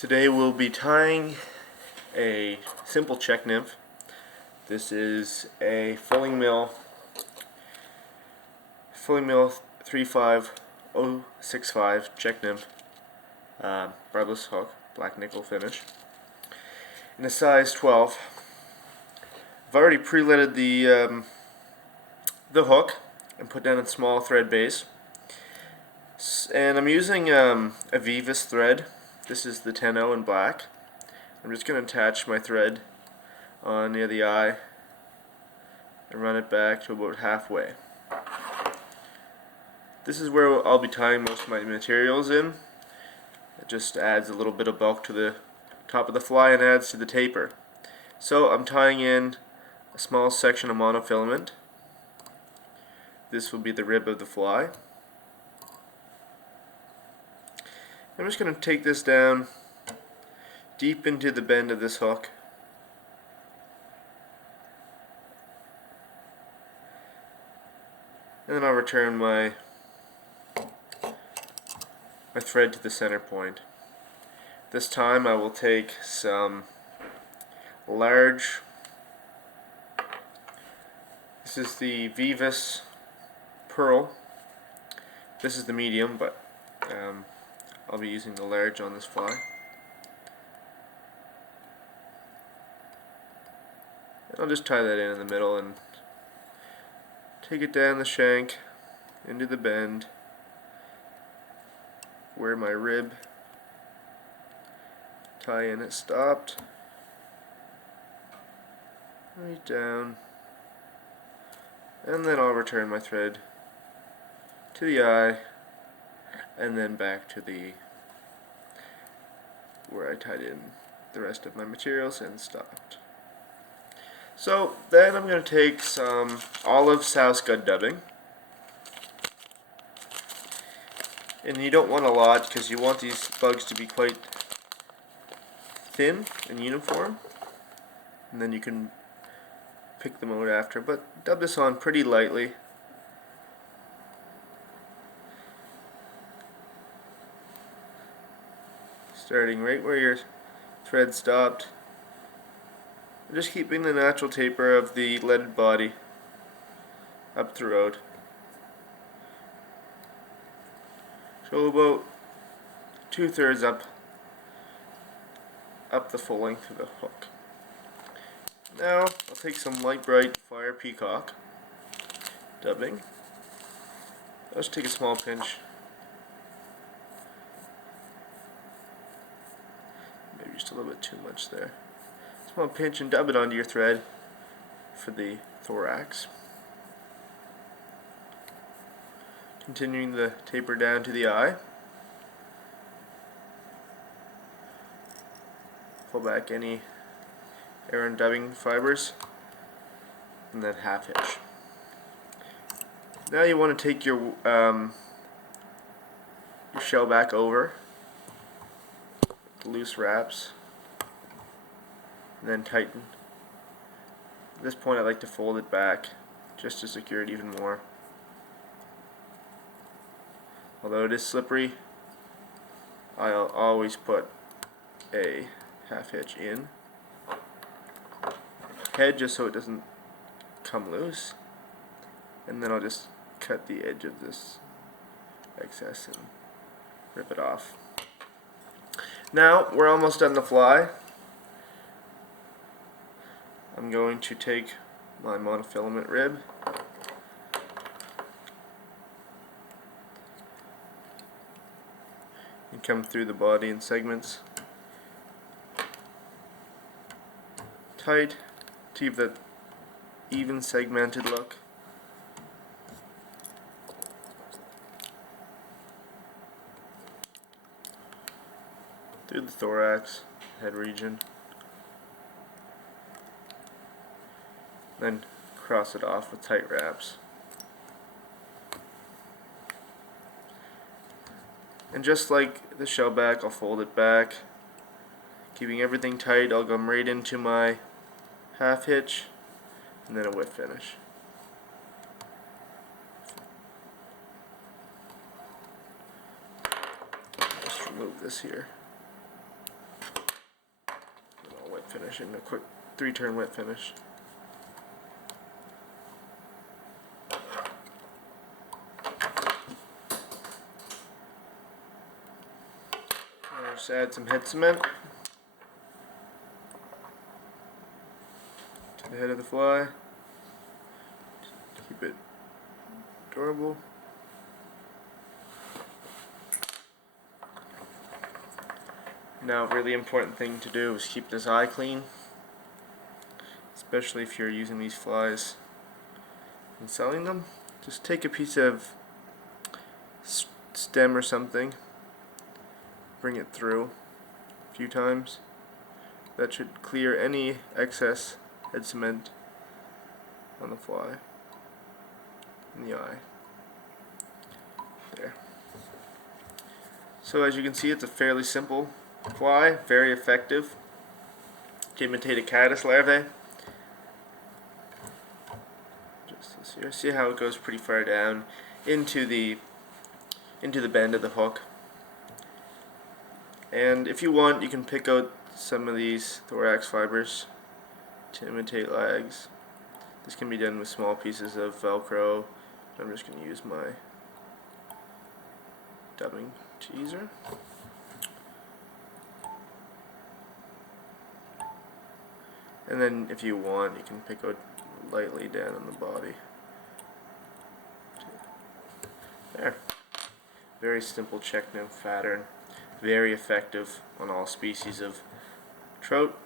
Today we'll be tying a simple Czech Nymph. This is a fulling mill 35065 Czech Nymph, barbless hook, black nickel finish, in a size 12. I've already pre-leaded the hook and put down a small thread base, and I'm using a Vivus thread. This is the 10-0 in black. I'm just going to attach my thread on near the eye and run it back to about halfway. This is where I'll be tying most of my materials in. It just adds a little bit of bulk to the top of the fly and adds to the taper. So I'm tying in a small section of monofilament. This will be the rib of the fly. I'm just going to take this down deep into the bend of this hook. And then I'll return my thread to the center point. This time I will take some large, this is the Vivus pearl. This is the medium, but I'll be using the large on this fly. And I'll just tie that in the middle and take it down the shank into the bend where my rib tie-in is stopped. Right down. And then I'll return my thread to the eye and then back to the where I tied in the rest of my materials and stopped. So then I'm going to take some olive sow scud dubbing, and you don't want a lot because you want these bugs to be quite thin and uniform, and then you can pick them out after, but dub this on pretty lightly. Starting right where your thread stopped, and just keeping the natural taper of the leaded body up throughout. So about 2/3 up the full length of the hook. Now I'll take some light bright fire peacock dubbing. I'll just take a small pinch. Maybe just a little bit too much there. Small pinch and dub it onto your thread for the thorax. Continuing the taper down to the eye. Pull back any air and dubbing fibers, and then half hitch. Now you want to take your shell back over, loose wraps, and then tighten. At this point I like to fold it back just to secure it even more. Although it is slippery, I'll always put a half hitch in head just so it doesn't come loose, and then I'll just cut the edge of this excess and rip it off. Now we're almost done the fly. I'm going to take my monofilament rib and come through the body in segments tight to give that even segmented look. Through the thorax, head region, then cross it off with tight wraps. And just like the shellback, I'll fold it back, keeping everything tight. I'll come right into my half hitch and then a whip finish. Just remove this here. finishing, a quick 3-turn wet finish. Just add some head cement to the head of the fly. Keep it durable. Now, a really important thing to do is keep this eye clean, especially if you're using these flies and selling them. Just take a piece of stem or something, bring it through a few times. That should clear any excess head cement on the fly in the eye. There. So as you can see, it's a fairly simple fly, very effective to imitate a caddis larvae. Just this here. See how it goes pretty far down into the bend of the hook. And if you want, you can pick out some of these thorax fibers to imitate lags. This can be done with small pieces of Velcro. I'm just going to use my dubbing teaser. And then if you want, you can pick out lightly down on the body. There. Very simple Czech Nymph pattern. Very effective on all species of trout.